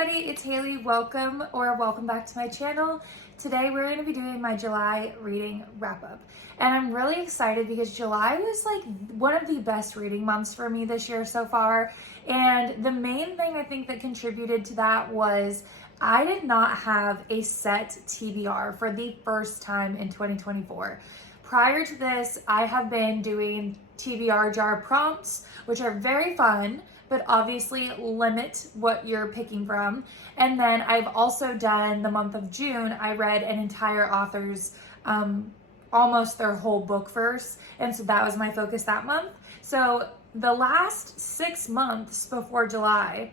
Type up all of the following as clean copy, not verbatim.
everybody, it's Haley. Welcome back to my channel. Today we're going to be doing my July reading wrap up. And I'm really excited because July was like one of the best reading months for me this year so far. And the main thing I think that contributed to that was I did not have a set TBR for the first time in 2024. Prior to this, I have been doing TBR jar prompts, which are very fun, but obviously limit what you're picking from. And then I've also done the month of June, I read an entire author's almost their whole book verse. And so that was my focus that month. So the last 6 months before July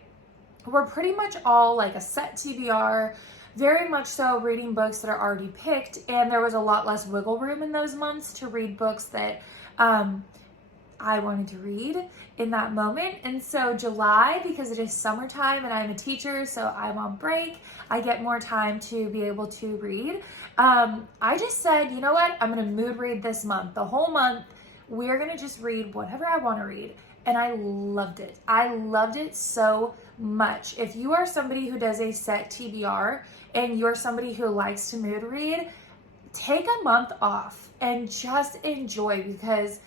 were pretty much all like a set TBR, very much so reading books that are already picked. And there was a lot less wiggle room in those months to read books that I wanted to read in that moment. And so July, because it is summertime and I'm a teacher, so I'm on break, I get more time to be able to read. I just said, you know what? I'm going to mood read this month. The whole month, we're going to just read whatever I want to read. And I loved it. I loved it so much. If you are somebody who does a set TBR and you're somebody who likes to mood read, take a month off and just enjoy, because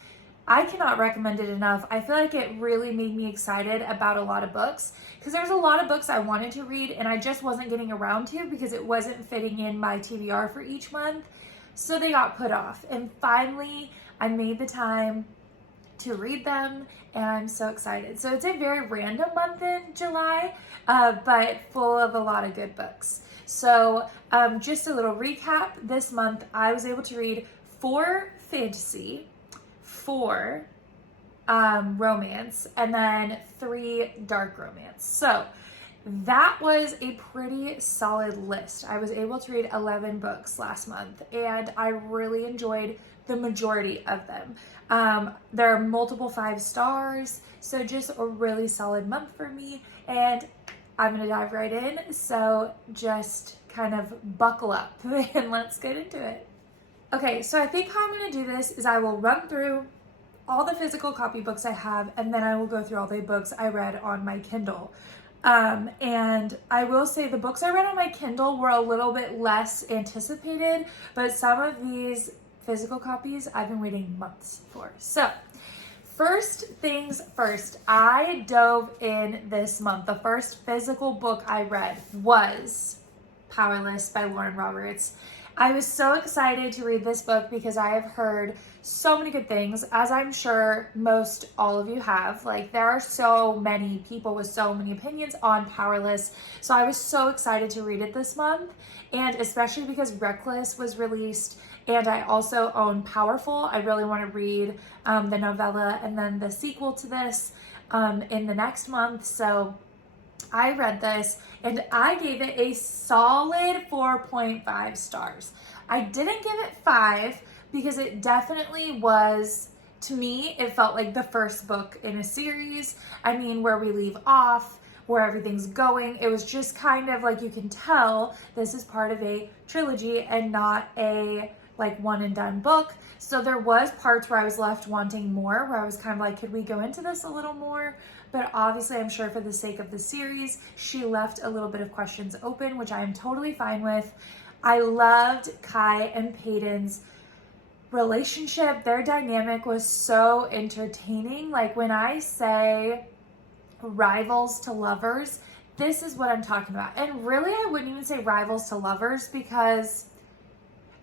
I cannot recommend it enough. I feel like it really made me excited about a lot of books, because there's a lot of books I wanted to read and I just wasn't getting around to because it wasn't fitting in my TBR for each month. So they got put off. And finally, I made the time to read them and I'm so excited. So it's a very random month in July, but full of a lot of good books. So just a little recap. This month, I was able to read 4 fantasy, 4 romance, and then 3 dark romance. So that was a pretty solid list. I was able to read 11 books last month and I really enjoyed the majority of them. There are multiple 5 stars, so just a really solid month for me, and I'm gonna dive right in. So just kind of buckle up and let's get into it. Okay, so I think how I'm going to do this is I will run through all the physical copy books I have, and then I will go through all the books I read on my Kindle. And I will say the books I read on my Kindle were a little bit less anticipated, but some of these physical copies I've been waiting months for. So first things first, I dove in this month. The first physical book I read was Powerless by Lauren Roberts. I was so excited to read this book because I have heard so many good things, as I'm sure most all of you have. Like, there are so many people with so many opinions on Powerless. So I was so excited to read it this month, and especially because Reckless was released and I also own Powerful. I really want to read the novella and then the sequel to this in the next month. So I read this and I gave it a solid 4.5 stars. I didn't give it 5 because it definitely was, to me, it felt like the first book in a series. I mean, where we leave off, where everything's going, it was just kind of like, you can tell this is part of a trilogy and not a like one and done book. So there was parts where I was left wanting more, where I was kind of like, could we go into this a little more? But obviously, I'm sure for the sake of the series, she left a little bit of questions open, which I am totally fine with. I loved Kai and Peyton's relationship. Their dynamic was so entertaining. Like, when I say rivals to lovers, this is what I'm talking about. And really, I wouldn't even say rivals to lovers, because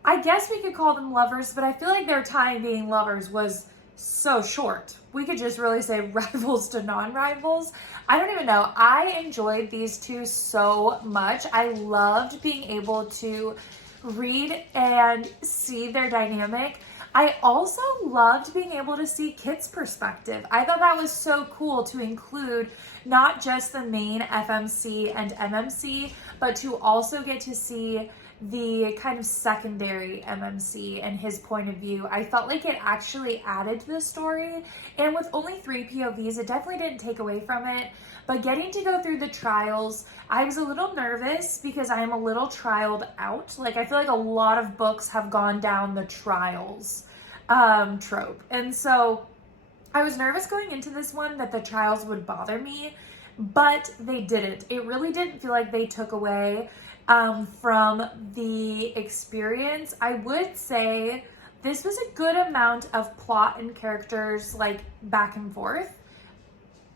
I guess we could call them lovers, but I feel like their time being lovers was so short. We could just really say rivals to non-rivals. I don't even know. I enjoyed these two so much. I loved being able to read and see their dynamic. I also loved being able to see Kit's perspective. I thought that was so cool to include not just the main FMC and MMC, but to also get to see the kind of secondary MMC and his point of view. I felt like it actually added to the story, and with only 3 POVs, it definitely didn't take away from it. But getting to go through the trials, I was a little nervous because I am a little trialed out. Like, I feel like a lot of books have gone down the trials trope, and so I was nervous going into this one that the trials would bother me. but they didn't. It really didn't feel like they took away from the experience. I would say this was a good amount of plot and characters like back and forth.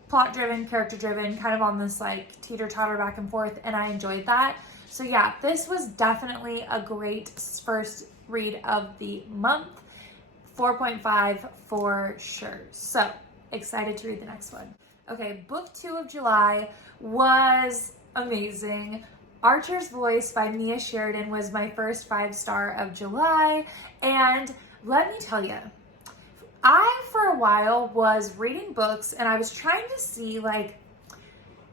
Plot driven, character driven, kind of on this like teeter totter back and forth, and I enjoyed that. So yeah, this was definitely a great first read of the month. 4.5 for sure. So excited to read the next one. Okay, book 2 of July was amazing. Archer's Voice by Mia Sheridan was my first 5-star of July, and let me tell you, I for a while was reading books and I was trying to see like,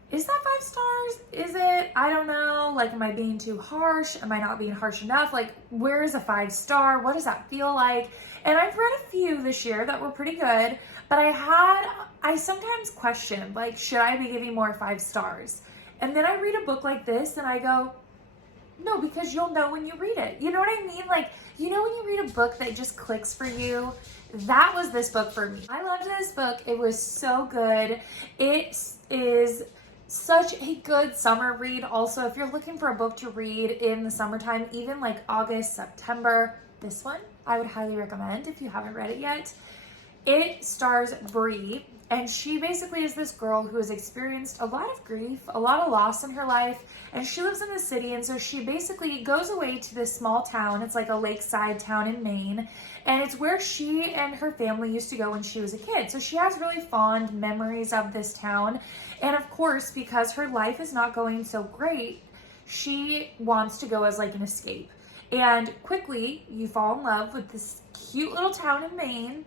is that 5 stars? Is it? I don't know. Like, am I being too harsh? Am I not being harsh enough? Like, where is a 5-star? What does that feel like? And I've read a few this year that were pretty good, but I sometimes question, like, should I be giving more 5 stars? And then I read a book like this and I go, no, because you'll know when you read it. You know what I mean? Like, you know when you read a book that just clicks for you? That was this book for me. I loved this book. It was so good. It is such a good summer read. Also, if you're looking for a book to read in the summertime, even like August, September, this one I would highly recommend if you haven't read it yet. It stars Bree, and she basically is this girl who has experienced a lot of grief, a lot of loss in her life, and she lives in the city, and so she basically goes away to this small town. It's like a lakeside town in Maine, and it's where she and her family used to go when she was a kid. So she has really fond memories of this town, and of course, because her life is not going so great, she wants to go as like an escape. And quickly, you fall in love with this cute little town in Maine.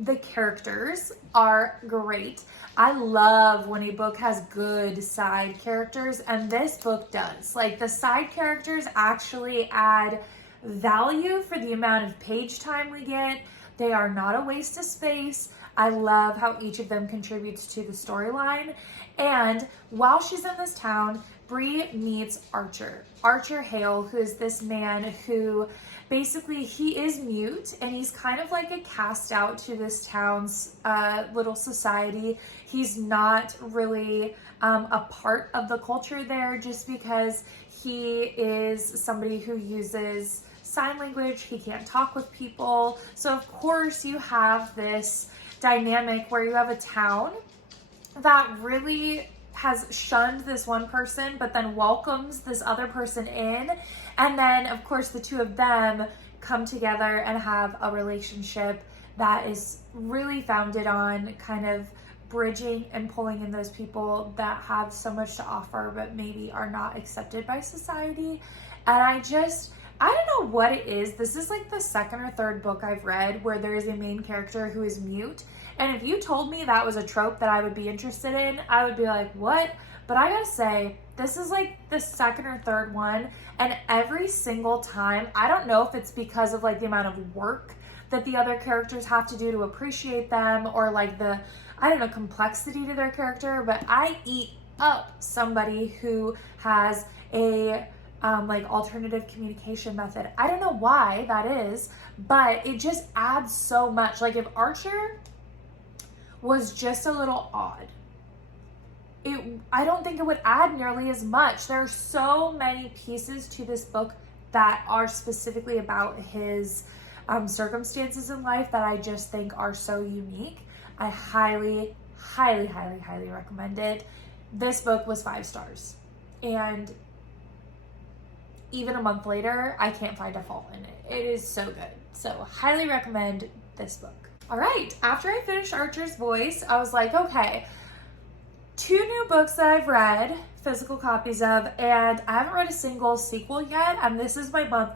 The characters are great. I love when a book has good side characters, and this book does. Like, the side characters actually add value for the amount of page time we get. They are not a waste of space. I love how each of them contributes to the storyline. And while she's in this town, Bree meets Archer Hale, who is this man who basically, he is mute, and he's kind of like a cast out to this town's little society. He's not really a part of the culture there, just because he is somebody who uses sign language. He can't talk with people. So of course you have this dynamic where you have a town that really has shunned this one person, but then welcomes this other person in. And then, of course, the two of them come together and have a relationship that is really founded on kind of bridging and pulling in those people that have so much to offer, but maybe are not accepted by society. And I don't know what it is. This is like the second or third book I've read where there is a main character who is mute. And if you told me that was a trope that I would be interested in, I would be like, what? But I gotta say, this is like the second or third one. And every single time, I don't know if it's because of like the amount of work that the other characters have to do to appreciate them, or like the, I don't know, complexity to their character, but I eat up somebody who has a like alternative communication method. I don't know why that is, but it just adds so much. Like, if Archer was just a little odd, I don't think it would add nearly as much. There are so many pieces to this book that are specifically about his circumstances in life that I just think are so unique. I highly, highly, highly, highly recommend it. This book was 5 stars. And even a month later, I can't find a fault in it. It is so good. So highly recommend this book. All right, after I finished Archer's Voice, I was like, okay, 2 new books that I've read, physical copies of, and I haven't read a single sequel yet, and this is my month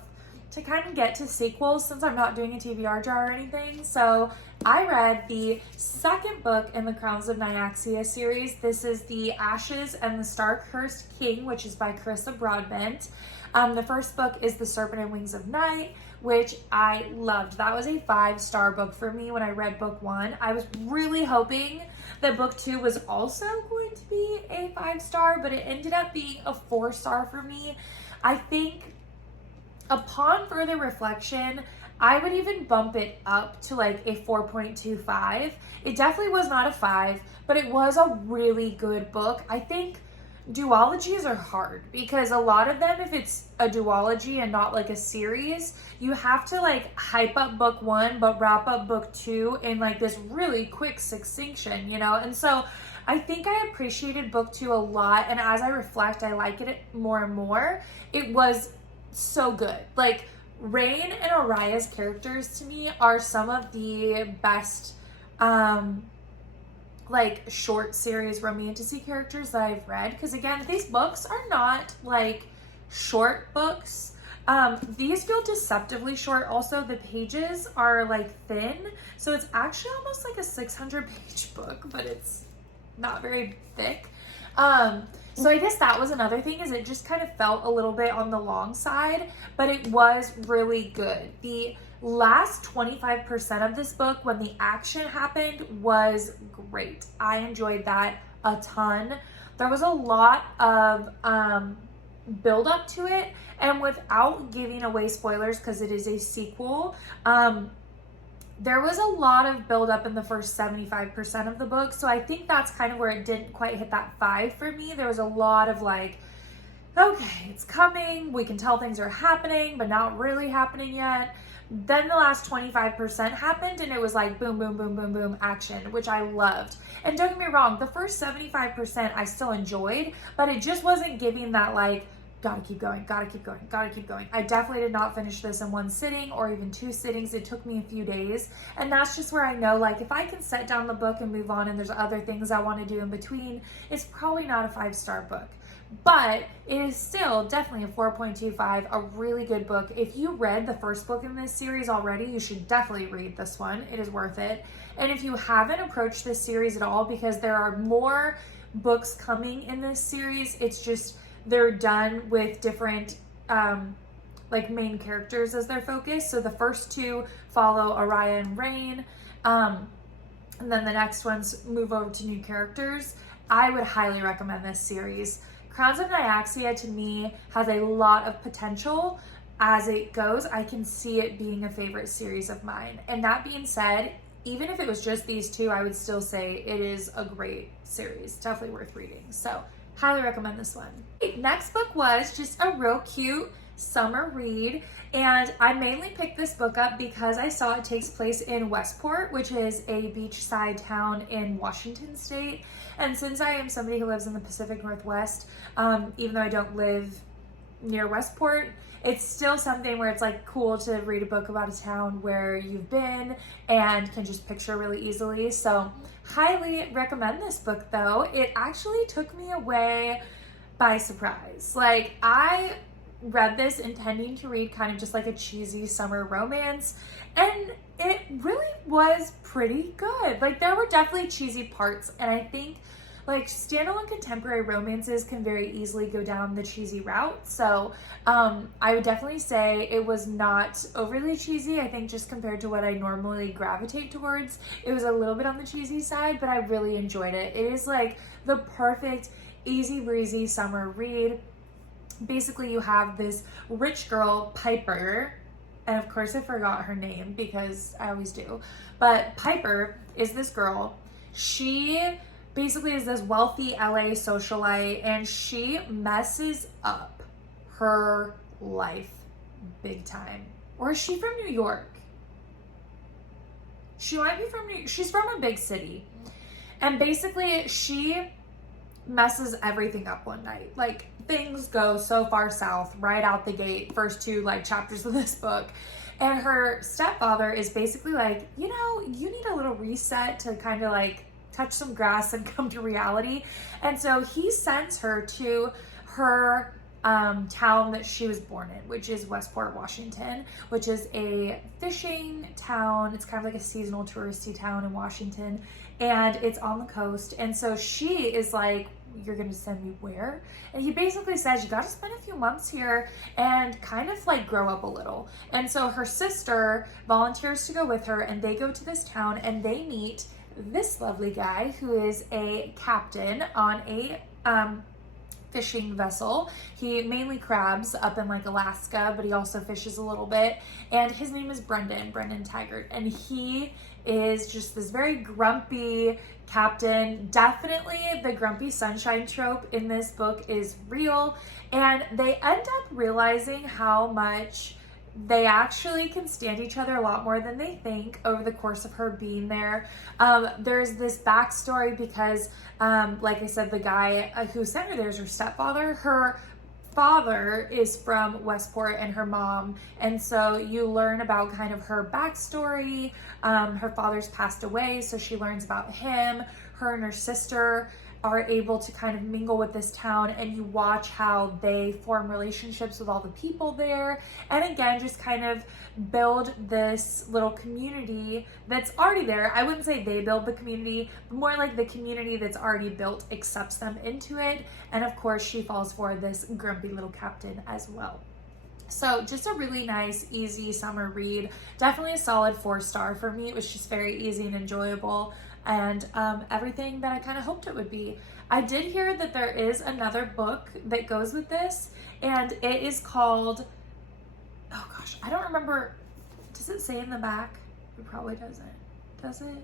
to kind of get to sequels since I'm not doing a TBR jar or anything. So I read the second book in the Crowns of Nyaxia series. This is The Ashes and the Star-Cursed King, which is by Carissa Broadbent. The first book is The Serpent and Wings of Night, which I loved. That was a 5-star book for me when I read book 1. I was really hoping that book 2 was also going to be a 5-star, but it ended up being a 4-star for me. I think upon further reflection, I would even bump it up to like a 4.25. It definitely was not a 5, but it was a really good book. I think duologies are hard because a lot of them, if it's a duology and not like a series, you have to like hype up book 1 but wrap up book 2 in like this really quick succinction, you know? And so I think I appreciated book 2 a lot, and as I reflect, I like it more and more. It was so good. Like, Rain and Araya's characters to me are some of the best like short series romantasy characters that I've read, because again, these books are not like short books. These feel deceptively short. Also, the pages are like thin, so it's actually almost like a 600-page book, but it's not very thick. So I guess that was another thing, is it just kind of felt a little bit on the long side, but it was really good. The last 25% of this book, when the action happened, was great. I enjoyed that a ton. There was a lot of build up to it, and without giving away spoilers because it is a sequel, there was a lot of build up in the first 75% of the book. So I think that's kind of where it didn't quite hit that 5 for me. There was a lot of like, okay, it's coming, we can tell things are happening, but not really happening yet. Then the last 25% happened, and it was like boom, boom, boom, boom, boom, action, which I loved. And don't get me wrong, the first 75% I still enjoyed, but it just wasn't giving that like, gotta keep going, gotta keep going, gotta keep going. I definitely did not finish this in one sitting or even 2 sittings. It took me a few days. And that's just where I know, like, if I can set down the book and move on and there's other things I want to do in between, it's probably not a 5-star book. But it is still definitely a 4.25, a really good book. If you read the first book in this series already, you should definitely read this one. It is worth it. And if you haven't approached this series at all, because there are more books coming in this series, it's just they're done with different like main characters as their focus. So the first 2 follow Araya and Rain, and then the next ones move over to new characters. I would highly recommend this series. Crowns of Nyaxia to me has a lot of potential. As it goes, I can see it being a favorite series of mine. And that being said, even if it was just these 2, I would still say it is a great series. Definitely worth reading. So highly recommend this one. Next book was just a real cute summer read, and I mainly picked this book up because I saw it takes place in Westport, which is a beachside town in Washington State. And since I am somebody who lives in the Pacific Northwest, even though I don't live near Westport, it's still something where it's like cool to read a book about a town where you've been and can just picture really easily. So highly recommend this book though. It actually took me away by surprise. Like, I read this intending to read kind of just like a cheesy summer romance, and it really was pretty good. Like, there were definitely cheesy parts, and I think like standalone contemporary romances can very easily go down the cheesy route. So I would definitely say it was not overly cheesy. I think just compared to what I normally gravitate towards, it was a little bit on the cheesy side, but I really enjoyed it. It is like the perfect easy breezy summer read. Basically, you have this rich girl, Piper, and of course I forgot her name because I always do, but Piper is this girl. She basically is this wealthy LA socialite, and she messes up her life big time. Or is she from New York? She might be from she's from a big city. And basically she messes everything up one night. Like, things go so far south right out the gate, first 2 like chapters of this book. And her stepfather is basically like, you know, you need a little reset to kind of like touch some grass and come to reality. And so he sends her to her town that she was born in, which is Westport, Washington, which is a fishing town. It's kind of like a seasonal touristy town in Washington, and it's on the coast. And so she is like, you're gonna send me where? And he basically says, you gotta spend a few months here and kind of like grow up a little. And so her sister volunteers to go with her, and they go to this town and they meet this lovely guy who is a captain on a fishing vessel. He mainly crabs up in like Alaska, but he also fishes a little bit. And his name is Brendan Taggart. And he is just this very grumpy captain. Definitely the grumpy sunshine trope in this book is real. And they end up realizing how much they actually can stand each other a lot more than they think over the course of her being there. There's this backstory because, like I said, the guy who sent her there is her stepfather. Her father is from Westport and her mom, and so you learn about kind of her backstory. Her father's passed away, so she learns about him. Her and her sister are able to kind of mingle with this town, and you watch how they form relationships with all the people there, and again just kind of build this little community that's already there. I wouldn't say they build the community, but more like the community that's already built accepts them into it. And of course she falls for this grumpy little captain as well. So just a really nice, easy summer read. Definitely a solid 4-star for me. It was just very easy and enjoyable, and everything that I kind of hoped it would be. I did hear that there is another book that goes with this, and it is called, oh gosh, I don't remember. Does it say in the back? It probably doesn't. Does it?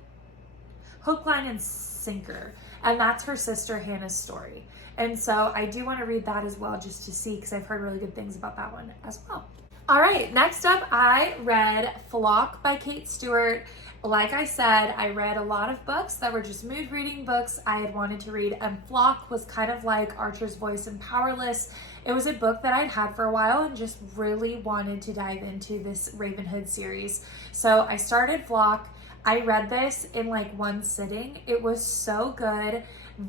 Hook, Line, and Sinker. And that's her sister Hannah's story. And so I do want to read that as well, just to see, because I've heard really good things about that one as well. All right, next up, I read Flock by Kate Stewart. Like I said, I read a lot of books that were just mood reading books I had wanted to read, and Flock was kind of like Archer's Voice and Powerless. It was a book that I'd had for a while and just really wanted to dive into this Ravenhood series. So I started Flock. I read this in like one sitting. It was so good.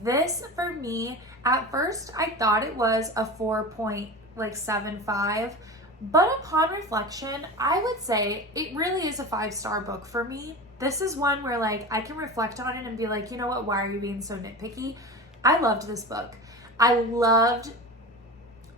This, for me, at first I thought it was a 4.75, but upon reflection, I would say it really is a 5-star book for me. This is one where like I can reflect on it and be like, you know what, why are you being so nitpicky? I loved this book. I loved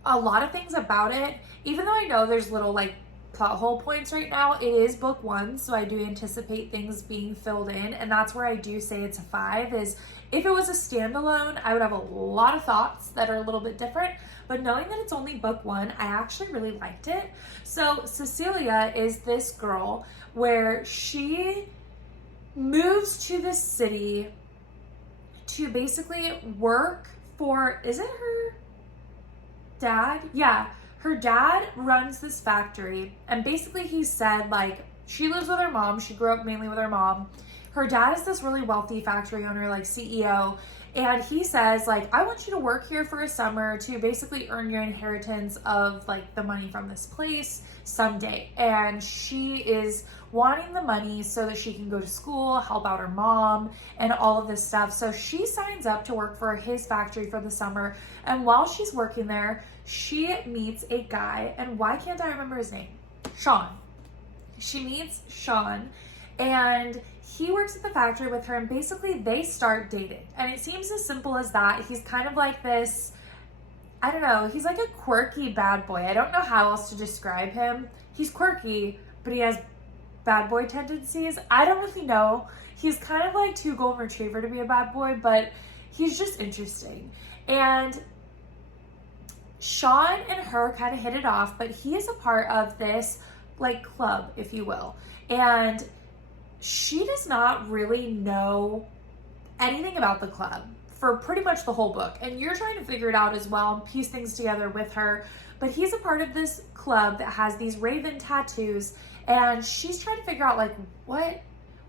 a lot of things about it, even though I know there's little like plot hole points right now. It is book 1, so I do anticipate things being filled in, and that's where I do say it's a 5. Is if it was a standalone, I would have a lot of thoughts that are a little bit different, but knowing that it's only book 1, I actually really liked it. So Cecilia is this girl where she moves to this city to basically work for, is it her dad? Yeah, her dad runs this factory, and basically he said like she lives with her mom. She grew up mainly with her mom. Her dad is this really wealthy factory owner, like CEO, and he says like, I want you to work here for a summer to basically earn your inheritance of like the money from this place someday. And she is wanting the money so that she can go to school, help out her mom, and all of this stuff. So she signs up to work for his factory for the summer, and while she's working there, she meets a guy, and why can't I remember his name? Sean. She meets Sean, and he works at the factory with her, and basically they start dating. And it seems as simple as that. He's kind of like this, I don't know, he's like a quirky bad boy. I don't know how else to describe him. He's quirky, but he has bad boy tendencies. I don't really know. He's kind of like too golden retriever to be a bad boy, but he's just interesting. And Sean and her kind of hit it off, but he is a part of this like club, if you will. And she does not really know anything about the club for pretty much the whole book. And you're trying to figure it out as well and piece things together with her. But he's a part of this club that has these raven tattoos, and she's trying to figure out like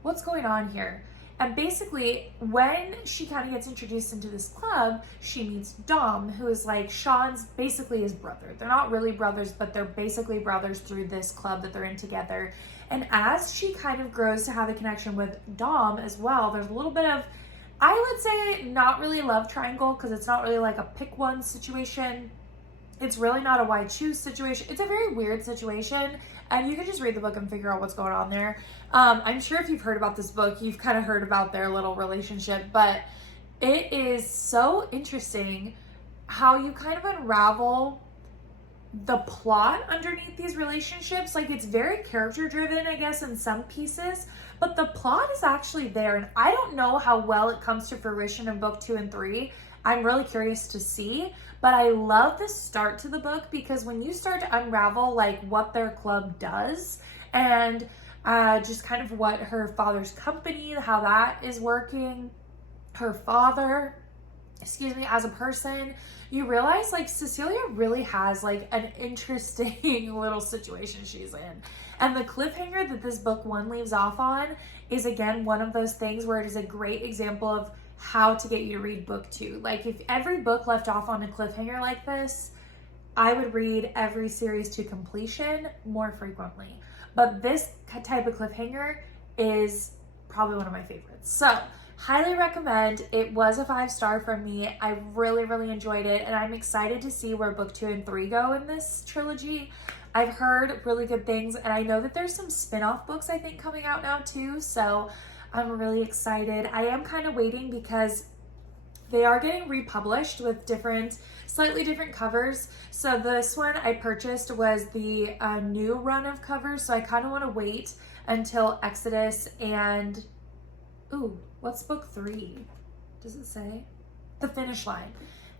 what's going on here. And basically, when she kind of gets introduced into this club, she meets Dom, who is like Sean's basically his brother. They're not really brothers, but they're basically brothers through this club that they're in together. And as she kind of grows to have a connection with Dom as well, there's a little bit of, I would say, not really a love triangle, because it's not really like a pick one situation. It's really not a why choose situation. It's a very weird situation, and you can just read the book and figure out what's going on there. I'm sure if you've heard about this book, you've kind of heard about their little relationship, but it is so interesting how you kind of unravel the plot underneath these relationships. Like, it's very character driven, I guess, in some pieces, but the plot is actually there, and I don't know how well it comes to fruition in book 2 and 3. I'm really curious to see. But I love the start to the book because when you start to unravel like what their club does and just kind of what her father's company, how that is working, her father, as a person, you realize like Cecilia really has like an interesting little situation she's in. And the cliffhanger that this book one leaves off on is again one of those things where it is a great example of how to get you to read book two. Like if every book left off on a cliffhanger like this, I would read every series to completion more frequently. But this type of cliffhanger is probably one of my favorites. So highly recommend. It was a 5-star from me. I really, really enjoyed it. And I'm excited to see where book 2 and 3 go in this trilogy. I've heard really good things. And I know that there's some spin-off books, I think, coming out now too. So I'm really excited. I am kind of waiting because they are getting republished with slightly different covers. So this one I purchased was the new run of covers. So I kind of want to wait until Exodus and, what's book 3? Does it say? The Finish Line.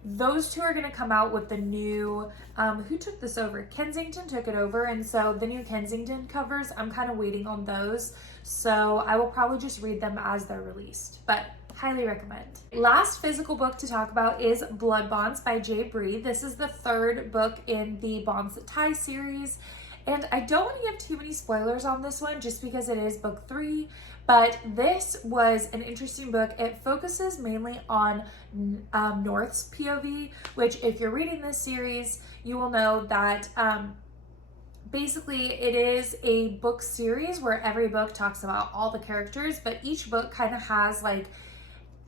Those two are going to come out with the new, who took this over? Kensington took it over. And so the new Kensington covers, I'm kind of waiting on those. So I will probably just read them as they're released, but highly recommend. Last physical book to talk about is Blood Bonds by Jay Bree. This is the 3rd book in the Bonds That Tie series. And I don't want to give too many spoilers on this one just because it is book 3, but this was an interesting book. It focuses mainly on North's POV, which if you're reading this series, you will know that basically it is a book series where every book talks about all the characters, but each book kind of has like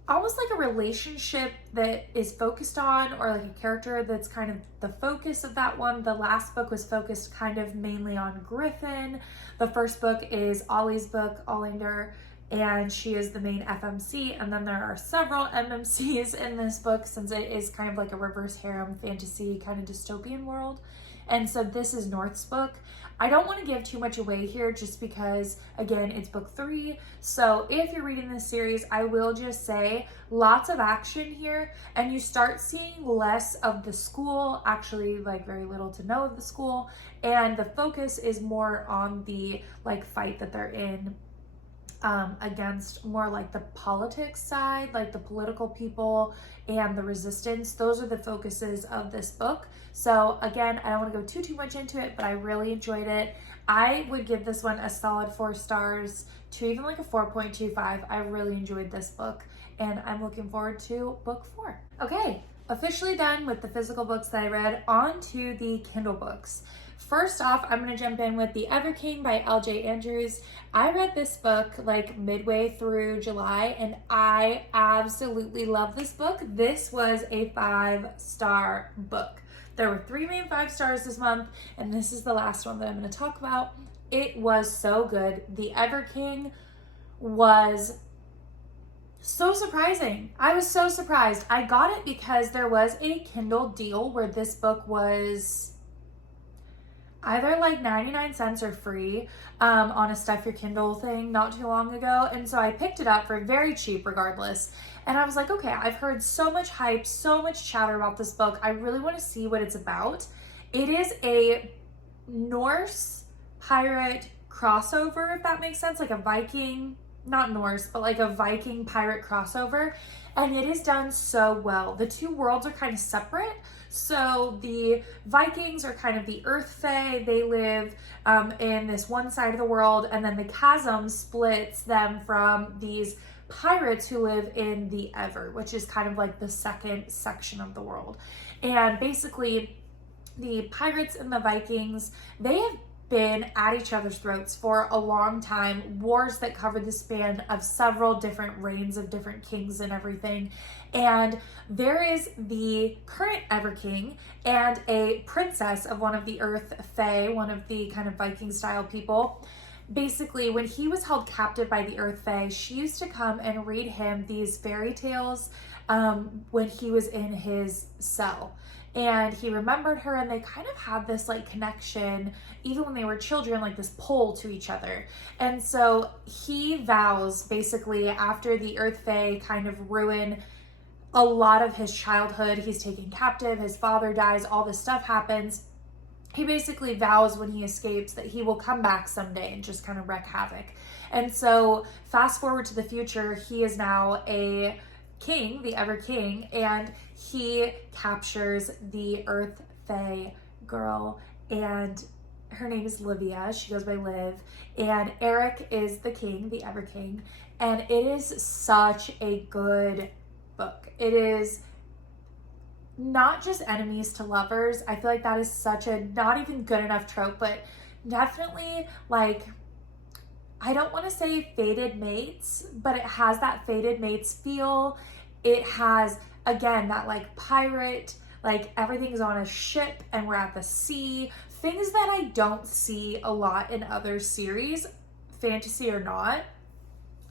almost like a relationship that is focused on, or like a character that's kind of the focus of that one. The last book was focused kind of mainly on Griffin. The first book is Ollie's book, Ollander, and she is the main FMC. And then there are several MMCs in this book since it is kind of like a reverse harem fantasy kind of dystopian world. And so this is North's book. I don't want to give too much away here just because, again, it's book 3. So if you're reading this series, I will just say lots of action here, and you start seeing less of the school, actually like very little to no of the school, and the focus is more on the like fight that they're in against more like the politics side, like the political people and the resistance. Those are the focuses of this book. So again, I don't want to go too much into it, but I really enjoyed it. I would give this one a solid 4 stars to even like a 4.25. I really enjoyed this book and I'm looking forward to book 4. Okay, officially done with the physical books that I read. On to the Kindle books. First off, I'm going to jump in with The Everking by L.J. Andrews. I read this book like midway through July and I absolutely love this book. This was a 5-star book. There were 3 main 5 stars this month, and this is the last one that I'm going to talk about. It was so good. The Everking was so surprising. I was so surprised. I got it because there was a Kindle deal where this book was either like 99 cents or free on a Stuff Your Kindle thing not too long ago. And so I picked it up for very cheap regardless. And I was like, okay, I've heard so much hype, so much chatter about this book. I really want to see what it's about. It is a Norse pirate crossover, if that makes sense, like a Viking, not Norse, but like a Viking pirate crossover. And it is done so well. The 2 worlds are kind of separate. So the Vikings are kind of the Earth Fae. They live in this one side of the world, and then the chasm splits them from these pirates who live in the Ever, which is kind of like the second section of the world. And basically, the pirates and the Vikings, they have been at each other's throats for a long time. Wars that covered the span of several different reigns of different kings and everything. And there is the current Everking and a princess of one of the Earth Fae, one of the kind of Viking style people. Basically, when he was held captive by the Earth Fae, she used to come and read him these fairy tales when he was in his cell. And he remembered her, and they kind of had this like connection, even when they were children, like this pull to each other. And so he vows, basically, after the Earth Fae kind of ruin a lot of his childhood, he's taken captive, his father dies, all this stuff happens. He basically vows when he escapes that he will come back someday and just kind of wreak havoc. And so fast forward to the future, he is now a king, the Ever King, and he captures the Earth Fae girl, and her name is Livia. She goes by Liv, and Eric is the king, the Ever King, and it is such a good book. It is not just enemies to lovers. I feel like that is such a not even good enough trope, but definitely like, I don't want to say fated mates, but it has that fated mates feel. It has, again, that like pirate, like everything's on a ship and we're at the sea. Things that I don't see a lot in other series, fantasy or not.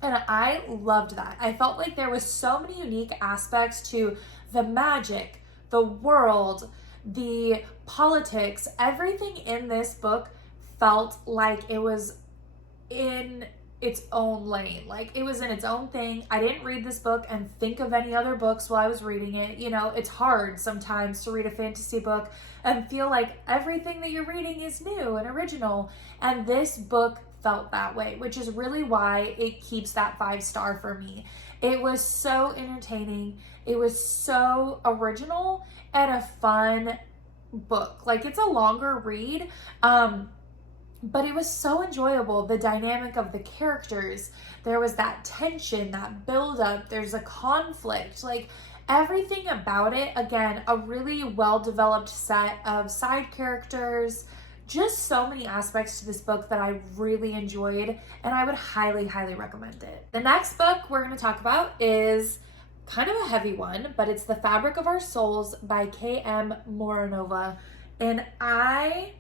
And I loved that. I felt like there was so many unique aspects to the magic, the world, the politics. Everything in this book felt like it was in its own lane. Like it was in its own thing. I didn't read this book and think of any other books while I was reading it. You know, it's hard sometimes to read a fantasy book and feel like everything that you're reading is new and original. And this book felt that way, which is really why it keeps that 5-star for me. It was so entertaining. It was so original and a fun book. Like it's a longer read, but it was so enjoyable. The dynamic of the characters, there was that tension, that buildup, there's a conflict, like everything about it. Again, a really well-developed set of side characters, just so many aspects to this book that I really enjoyed, and I would highly, highly recommend it. The next book we're going to talk about is kind of a heavy one, but it's The Fabric of Our Souls by K.M. Moronova, and I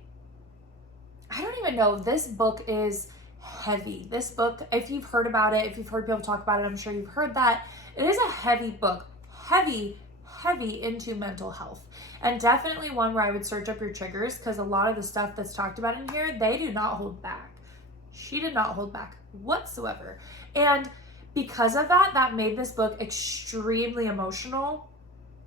don't even know, this book is heavy. This book, if you've heard about it, if you've heard people talk about it, I'm sure you've heard that. It is a heavy book, heavy into mental health. And definitely one where I would search up your triggers, because a lot of the stuff that's talked about in here, they do not hold back. She did not hold back whatsoever. And because of that, that made this book extremely emotional,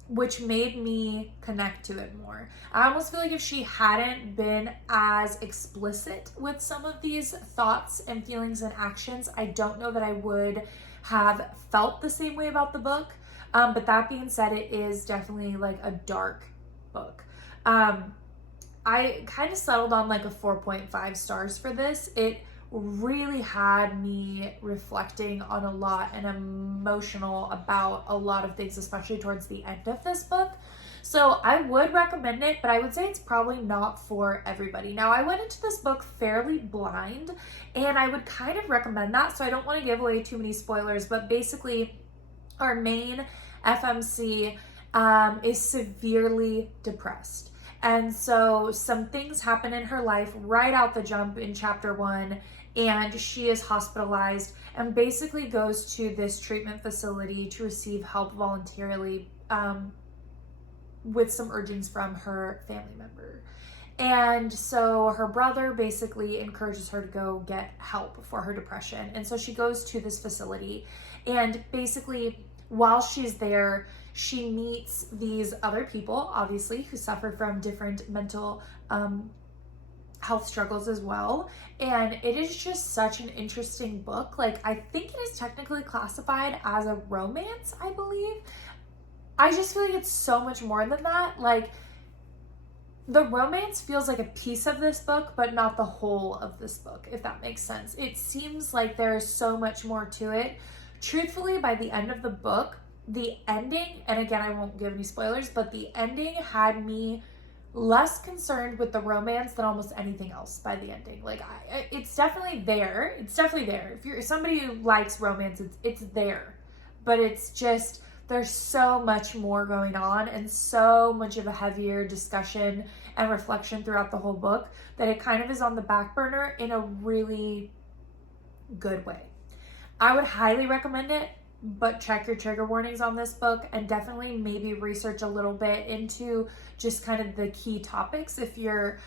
which made me connect to it more. I almost feel like if she hadn't been as explicit with some of these thoughts and feelings and actions, I don't know that I would have felt the same way about the book. But that being said, it is definitely like a dark book. I kind of settled on like a 4.5 stars for this. It really had me reflecting on a lot and emotional about a lot of things, especially towards the end of this book. So I would recommend it, but I would say it's probably not for everybody. Now, I went into this book fairly blind, and I would kind of recommend that, so I don't want to give away too many spoilers, but basically our main FMC is severely depressed. And so some things happen in her life right out the jump in chapter 1, and she is hospitalized and basically goes to this treatment facility to receive help voluntarily with some urgings from her family member. And so her brother basically encourages her to go get help for her depression. And so she goes to this facility, and basically while she's there, she meets these other people, obviously, who suffer from different mental health struggles as well. And it is just such an interesting book. Like, I think it is technically classified as a romance, I believe. I just feel like it's so much more than that. Like, the romance feels like a piece of this book, but not the whole of this book, if that makes sense. It seems like there is so much more to it. Truthfully, by the end of the book, the ending, and again, I won't give any spoilers, but the ending had me less concerned with the romance than almost anything else by the ending. Like, it's definitely there. It's definitely there. If you're somebody who likes romance, it's there. But it's just, there's so much more going on and so much of a heavier discussion and reflection throughout the whole book that it kind of is on the back burner in a really good way. I would highly recommend it, but check your trigger warnings on this book and definitely maybe research a little bit into just kind of the key topics if you're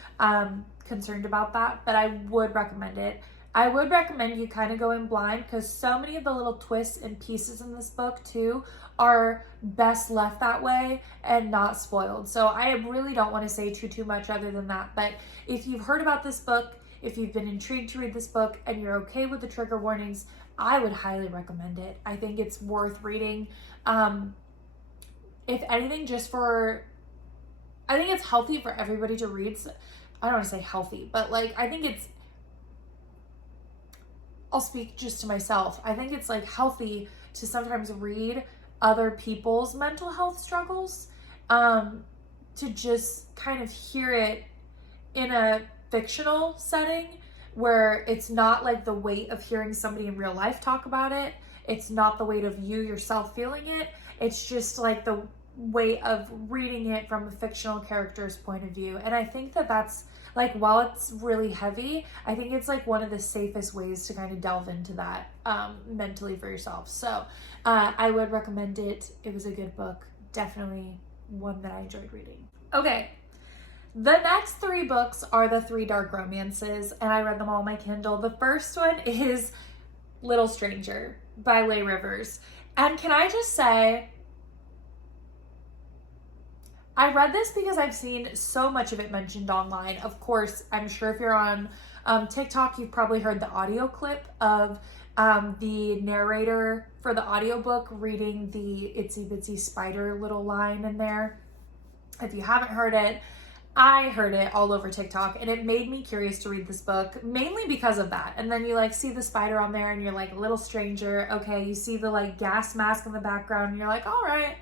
concerned about that. But I would recommend it. I would recommend you kind of go in blind because so many of the little twists and pieces in this book too are best left that way and not spoiled. So I really don't want to say too much other than that. But if you've heard about this book, if you've been intrigued to read this book and you're okay with the trigger warnings, I would highly recommend it. I think it's worth reading. If anything, I think it's healthy for everybody to read. I don't want to say healthy, but like, I think I'll speak just to myself. I think it's like healthy to sometimes read other people's mental health struggles, to just kind of hear it in a fictional setting where it's not like the weight of hearing somebody in real life talk about it. It's not the weight of you yourself feeling it. It's just like the weight of reading it from a fictional character's point of view. And I think that that's like, while it's really heavy, I think it's like one of the safest ways to kind of delve into that mentally for yourself. So I would recommend it. It was a good book. Definitely one that I enjoyed reading. Okay. The next 3 books are the 3 dark romances, and I read them all on my Kindle. The first one is Little Stranger by Leigh Rivers. And can I just say, I read this because I've seen so much of it mentioned online. Of course, I'm sure if you're on TikTok, you've probably heard the audio clip of the narrator for the audiobook reading the Itsy Bitsy Spider little line in there. If you haven't heard it, I heard it all over TikTok, and it made me curious to read this book, mainly because of that. And then you like see the spider on there and you're like, Little Stranger. Okay, you see the like gas mask in the background and you're like, all right,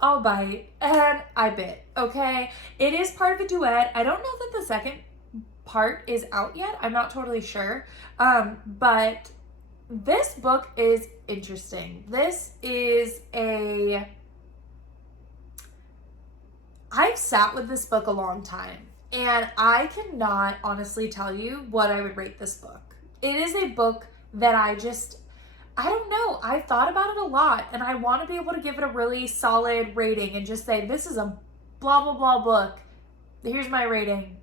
I'll bite. And I bit. Okay, it is part of a duet. I don't know that the second part is out yet. I'm not totally sure. But this book is interesting. I've sat with this book a long time, and I cannot honestly tell you what I would rate this book. It is a book that I don't know. I've thought about it a lot, and I want to be able to give it a really solid rating and just say, this is a blah, blah, blah book. Here's my rating.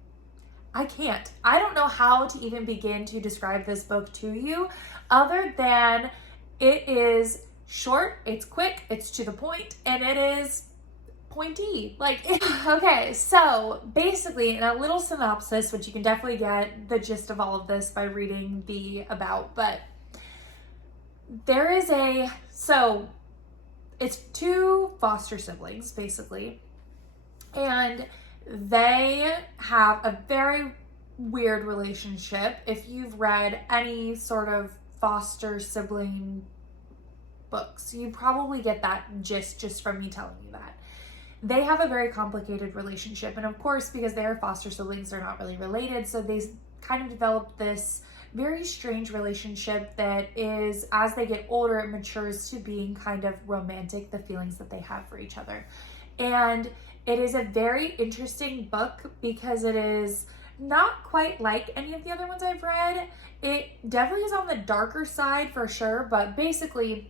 I can't. I don't know how to even begin to describe this book to you other than it is short, it's quick, it's to the point, and it is pointy. Okay, so basically in a little synopsis, which you can definitely get the gist of all of this by reading the about, but it's 2 foster siblings basically, and they have a very weird relationship. If you've read any sort of foster sibling books, you probably get that gist just from me telling you that. They have a very complicated relationship, and of course, because they are foster siblings, they're not really related, so they kind of develop this very strange relationship that is, as they get older, it matures to being kind of romantic, the feelings that they have for each other. And it is a very interesting book because it is not quite like any of the other ones I've read. It definitely is on the darker side for sure, but basically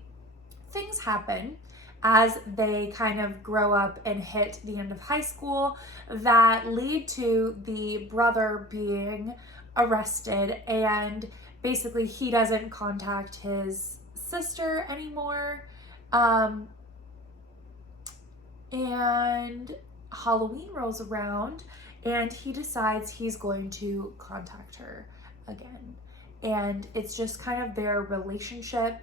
things happen as they kind of grow up and hit the end of high school that lead to the brother being arrested, and basically he doesn't contact his sister anymore. And Halloween rolls around and he decides he's going to contact her again. And it's just kind of their relationship.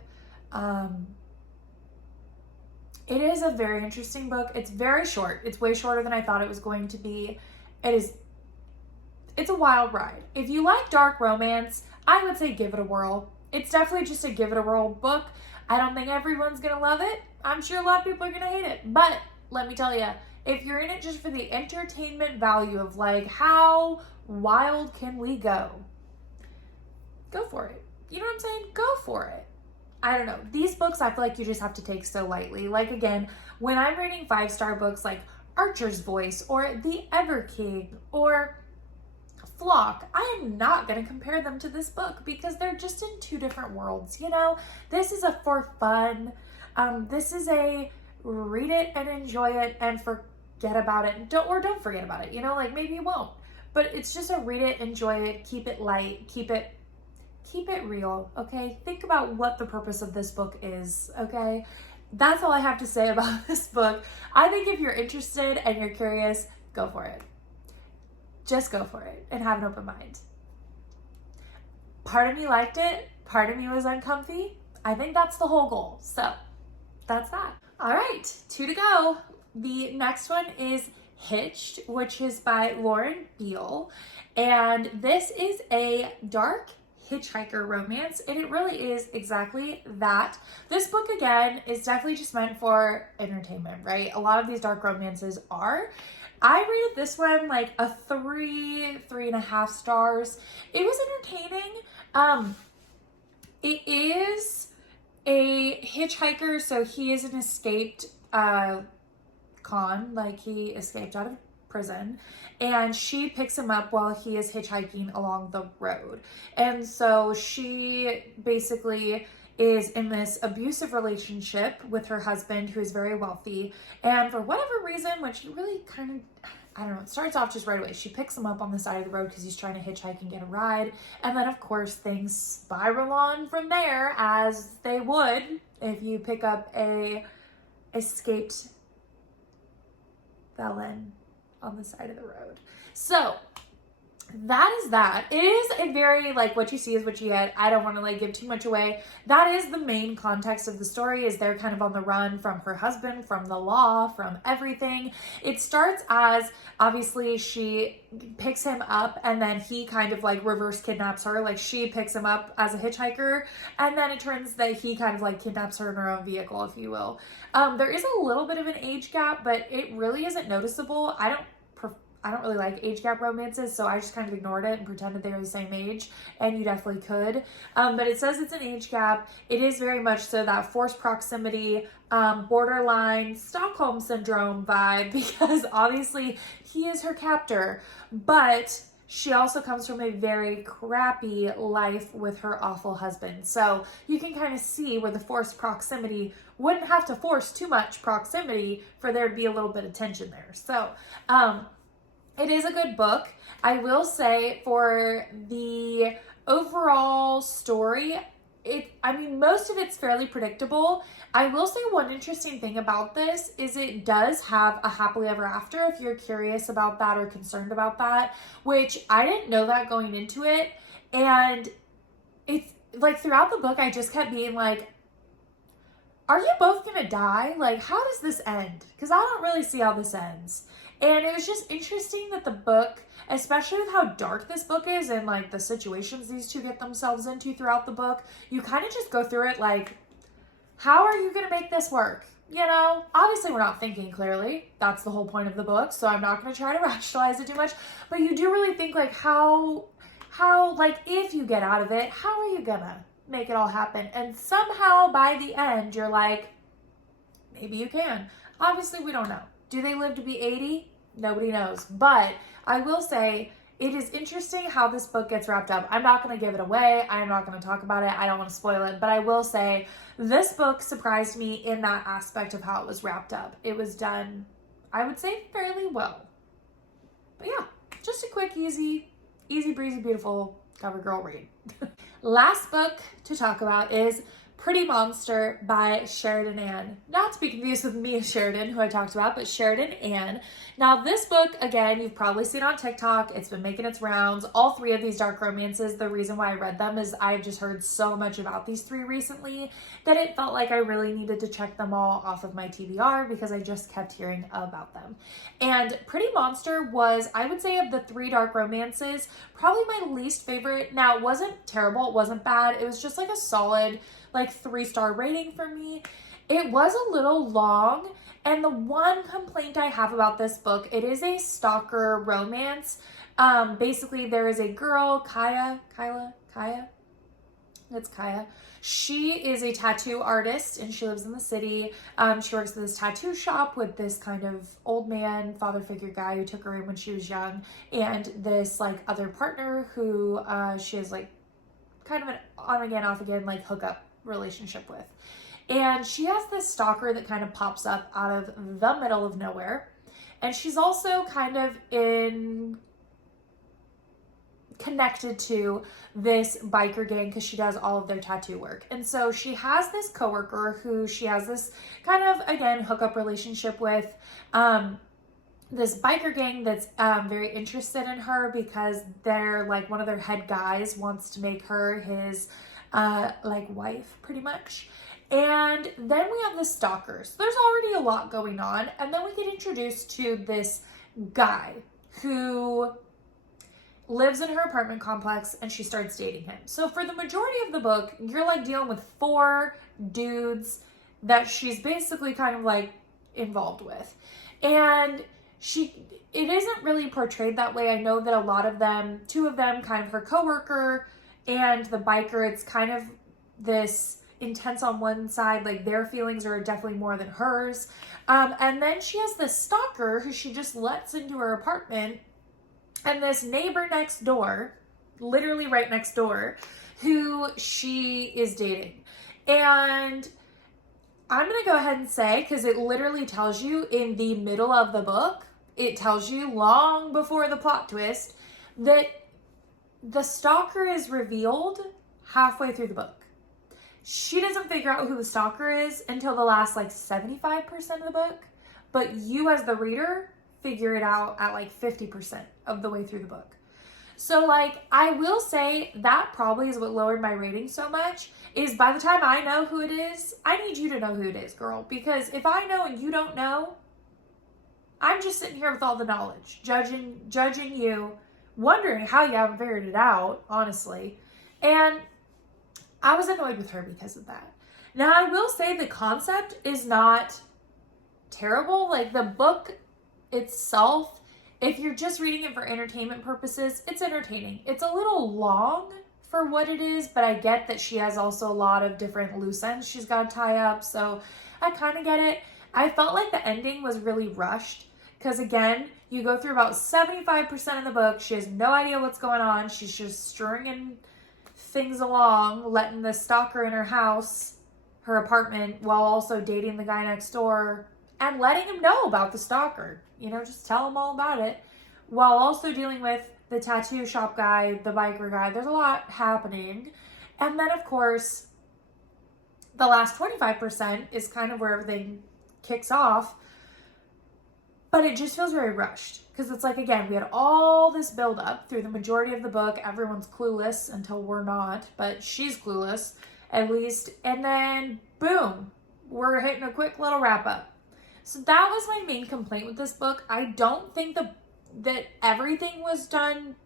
It is a very interesting book. It's very short. It's way shorter than I thought it was going to be. It's a wild ride. If you like dark romance, I would say give it a whirl. It's definitely just a give it a whirl book. I don't think everyone's gonna love it. I'm sure a lot of people are gonna hate it. But let me tell you, if you're in it just for the entertainment value of like, how wild can we go for it. You know what I'm saying? Go for it. I don't know. These books, I feel like you just have to take so lightly. Like, again, when I'm reading 5-star books like Archer's Voice or The Ever King or Flock, I am not going to compare them to this book because they're just in 2 different worlds. You know, this is a for fun. This is a read it and enjoy it and forget about it. Don't forget about it. You know, like maybe you won't. But it's just a read it, enjoy it, keep it light, keep it keep it real, okay? Think about what the purpose of this book is, okay? That's all I have to say about this book. I think if you're interested and you're curious, go for it. Just go for it and have an open mind. Part of me liked it, part of me was uncomfy. I think that's the whole goal. So that's that. All right, 2 to go. The next one is Hitched, which is by Lauren Beale. And this is a dark hitchhiker romance, and it really is exactly that. This book, again, is definitely just meant for entertainment, right? A lot of these dark romances are. I rated this one like a 3.5 stars. It was entertaining. It is a hitchhiker, so he is an escaped con, like he escaped out of prison, and she picks him up while he is hitchhiking along the road. And so she basically is in this abusive relationship with her husband, who is very wealthy, and for whatever reason, which really kind of, I don't know, it starts off just right away. She picks him up on the side of the road because he's trying to hitchhike and get a ride. And then, of course, things spiral on from there, as they would if you pick up a escaped felon on the side of the road. So that is that. It is a very, like, what you see is what you get. I don't want to like give too much away. That is the main context of the story, is they're kind of on the run from her husband, from the law, from everything. It starts as, obviously, she picks him up and then he kind of like reverse kidnaps her. Like, she picks him up as a hitchhiker, and then it turns that he kind of like kidnaps her in her own vehicle, if you will. There is a little bit of an age gap, but it really isn't noticeable. I don't really like age gap romances, so I just kind of ignored it and pretended they were the same age, and you definitely could. But it says it's an age gap. It is very much so that forced proximity, borderline Stockholm Syndrome vibe, because obviously he is her captor, but she also comes from a very crappy life with her awful husband. So you can kind of see where the forced proximity wouldn't have to force too much proximity for there to be a little bit of tension there. So, it is a good book. I will say, for the overall story, most of it's fairly predictable. I will say one interesting thing about this is it does have a happily ever after, if you're curious about that or concerned about that, which I didn't know that going into it. And it's like throughout the book, I just kept being like, are you both gonna die? Like, how does this end? Because I don't really see how this ends. And it was just interesting that the book, especially with how dark this book is and like the situations these two get themselves into throughout the book, you kind of just go through it like, how are you going to make this work? You know, obviously we're not thinking clearly. That's the whole point of the book. So I'm not going to try to rationalize it too much, but you do really think like how, like, if you get out of it, how are you going to make it all happen? And somehow by the end, you're like, maybe you can. Obviously we don't know. Do they live to be 80? Nobody knows. But I will say it is interesting how this book gets wrapped up. I'm not going to give it away. I'm not going to talk about it. I don't want to spoil it. But I will say this book surprised me in that aspect of how it was wrapped up. It was done, I would say, fairly well. But yeah, just a quick, easy breezy, beautiful cover girl read. Last book to talk about is Pretty Monster by Sheridan Ann. Not to be confused with Mia Sheridan, who I talked about, but Sheridan Ann. Now, this book, again, you've probably seen on TikTok. It's been making its rounds. All 3 of these dark romances, the reason why I read them is I've just heard so much about these 3 recently that it felt like I really needed to check them all off of my TBR because I just kept hearing about them. And Pretty Monster was, I would say, of the 3 dark romances, probably my least favorite. Now, it wasn't terrible. It wasn't bad. It was just like a solid, like, 3-star rating for me. It was a little long, and the one complaint I have about this book, it is a stalker romance. Basically, there is a girl, Kaya. It's Kaya. She is a tattoo artist, and she lives in the city. She works at this tattoo shop with this kind of old man, father figure guy who took her in when she was young, and this, like, other partner who she has, like, kind of an on-again, off-again, like, hookup relationship with. And she has this stalker that kind of pops up out of the middle of nowhere. And she's also kind of in connected to this biker gang because she does all of their tattoo work. And so she has this coworker who she has this kind of, again, hookup relationship with, this biker gang that's very interested in her because they're like one of their head guys wants to make her his like wife pretty much. And then we have the stalkers. There's already a lot going on. And then we get introduced to this guy who lives in her apartment complex and she starts dating him. So for the majority of the book, you're like dealing with 4 dudes that she's basically kind of like involved with. And it isn't really portrayed that way. I know that a lot of them, 2 of them, kind of her coworker and the biker, it's kind of this intense on one side, like their feelings are definitely more than hers. And then she has this stalker who she just lets into her apartment, and this neighbor next door, literally right next door, who she is dating. And I'm going to go ahead and say, because it literally tells you in the middle of the book, it tells you long before the plot twist, that the stalker is revealed halfway through the book. She doesn't figure out who the stalker is until the last like 75% of the book, but you as the reader figure it out at like 50% of the way through the book. So like, I will say that probably is what lowered my rating so much, is by the time I know who it is, I need you to know who it is, girl. Because if I know and you don't know, I'm just sitting here with all the knowledge, judging you, wondering how you haven't figured it out, honestly. And I was annoyed with her because of that. Now, I will say the concept is not terrible. Like the book itself, if you're just reading it for entertainment purposes, it's entertaining. It's a little long for what it is, but I get that she has also a lot of different loose ends she's got to tie up, so I kind of get it. I felt like the ending was really rushed because, again, you go through about 75% of the book. She has no idea what's going on. She's just stringing things along, letting the stalker in her house, her apartment, while also dating the guy next door and letting him know about the stalker. You know, just tell him all about it while also dealing with the tattoo shop guy, the biker guy. There's a lot happening. And then, of course, the last 25% is kind of where everything kicks off. But it just feels very rushed. Because it's like, again, we had all this build up through the majority of the book. Everyone's clueless until we're not. But she's clueless, at least. And then, boom, we're hitting a quick little wrap up. So that was my main complaint with this book. I don't think that everything was done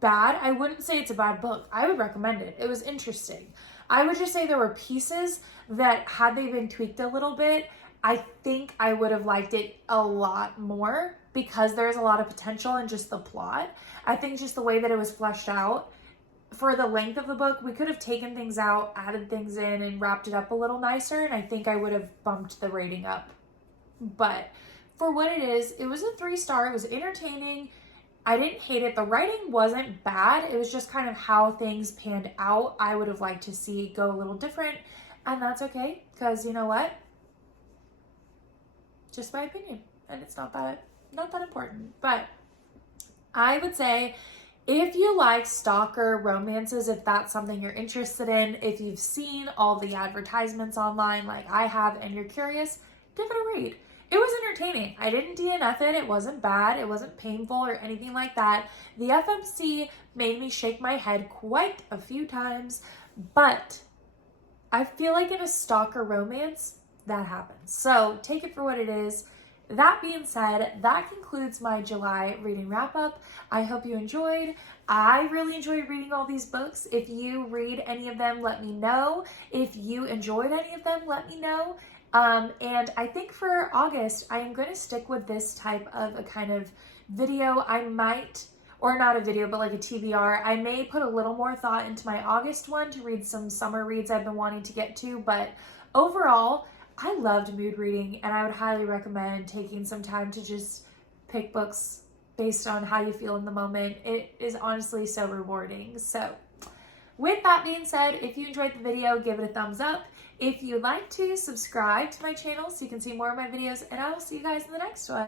bad. I wouldn't say it's a bad book. I would recommend it. It was interesting. I would just say there were pieces that, had they been tweaked a little bit, I think I would have liked it a lot more because there's a lot of potential in just the plot. I think just the way that it was fleshed out for the length of the book, we could have taken things out, added things in, and wrapped it up a little nicer, and I think I would have bumped the rating up. But for what it is, it was a 3-star. It was entertaining. I didn't hate it. The writing wasn't bad. It was just kind of how things panned out. I would have liked to see go a little different, and that's okay, because you know what? Just my opinion, and it's not that important. But I would say, if you like stalker romances, if that's something you're interested in, if you've seen all the advertisements online like I have and you're curious, give it a read. It was entertaining. I didn't DNF it. It wasn't bad. It wasn't painful or anything like that. The FMC made me shake my head quite a few times, but I feel like in a stalker romance, that happens. So take it for what it is. That being said, that concludes my July reading wrap up. I hope you enjoyed. I really enjoyed reading all these books. If you read any of them, let me know. If you enjoyed any of them, let me know. And I think for August, I am going to stick with this type of a kind of video. I might, or not a video, but like a TBR. I may put a little more thought into my August one to read some summer reads I've been wanting to get to. But overall, I loved mood reading, and I would highly recommend taking some time to just pick books based on how you feel in the moment. It is honestly so rewarding. So with that being said, if you enjoyed the video, give it a thumbs up. If you'd like to, subscribe to my channel so you can see more of my videos, and I will see you guys in the next one.